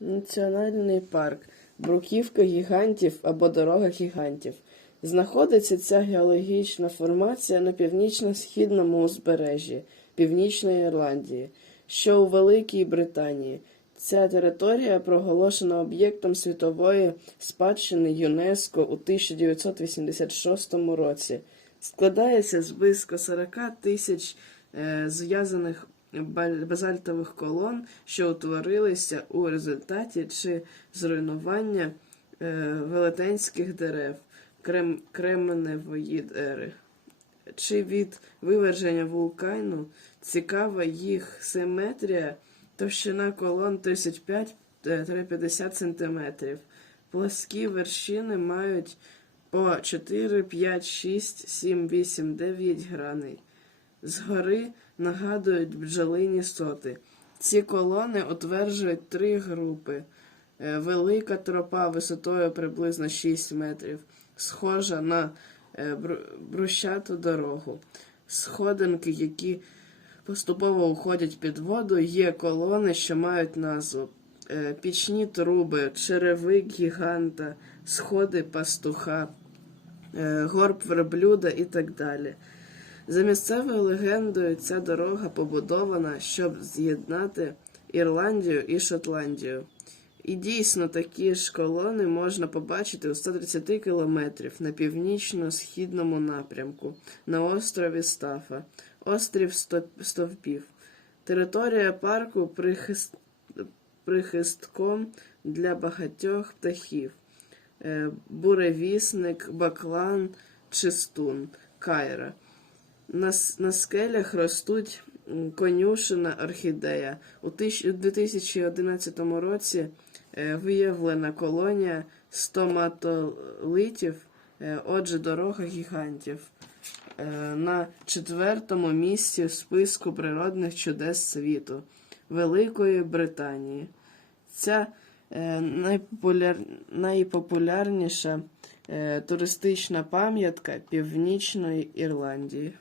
Національний парк Бруківка гігантів або Дорога гігантів. Знаходиться ця геологічна формація на північно-східному узбережжі Північної Ірландії, що у Великій Британії. Ця територія проголошена об'єктом світової спадщини ЮНЕСКО у 1986 році. Складається з близько 40 тисяч е, зв'язаних базальтових колон, що утворилися у результаті чи зруйнування е, велетенських дерев крем, Кременевої ери, чи від виверження вулкану. Цікава їх симетрія, товщина колон 35-50 см. Пласкі вершини мають по 4, 5, 6, 7, 8, 9 граней. Згори нагадують бджолині соти. Ці колони утверджують три групи. Е, Велика тропа висотою приблизно 6 метрів, схожа на е, брущату дорогу. Сходинки, які поступово уходять під воду, є колони, що мають назву. Е, Пічні труби, черевик гіганта, сходи пастуха, горб верблюда і так далі. За місцевою легендою, ця дорога побудована, щоб з'єднати Ірландію і Шотландію. І дійсно такі ж колони можна побачити у 130 кілометрів на північно-східному напрямку на острові Стафа, острів Стовпів. Територія парку прихист... прихистком для багатьох птахів. Е, Буревісник, баклан, чистун, кайра. На, на скелях ростуть конюшина орхідея. У тисяч- 2011 році е, виявлена колонія стоматолитів, е, отже, дорога гігантів. Е, на четвертому місці в списку природних чудес світу Великої Британії. Ця найпопуляр... найпопулярніша туристична пам'ятка Північної Ірландії.